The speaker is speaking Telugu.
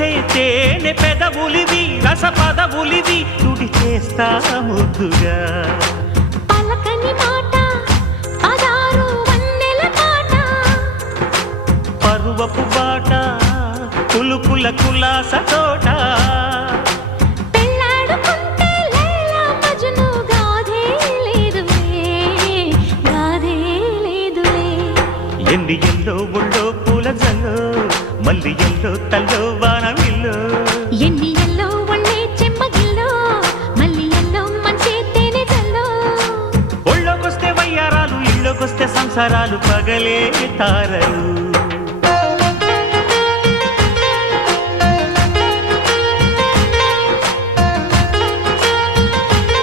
మెరిసే తేనె పెదవులివి రస పదవులివి తుడి చేస్తా ముద్దుగా పలకని మాట పదారు వన్నెల పాట పరువపు బాట కులుకుల కులాస తోట పెళ్ళాడుకుంటే లైలా మజ్ను గాథే లేదులే ఎన్ని ఎల్లో ఒళ్ళో పూల జల్లో మల్లి ఎల్లో తల్లో వానవిల్లో ఎన్ని ఎల్లో ఒళ్ళే చెమ్మగిల్లో మల్లి ఎల్లో మంచి తేనె జల్లో ఒళ్ళోకొస్తే వయ్యారాలు ఇళ్ళోకొస్తే సంసారాలు పగలే తారలు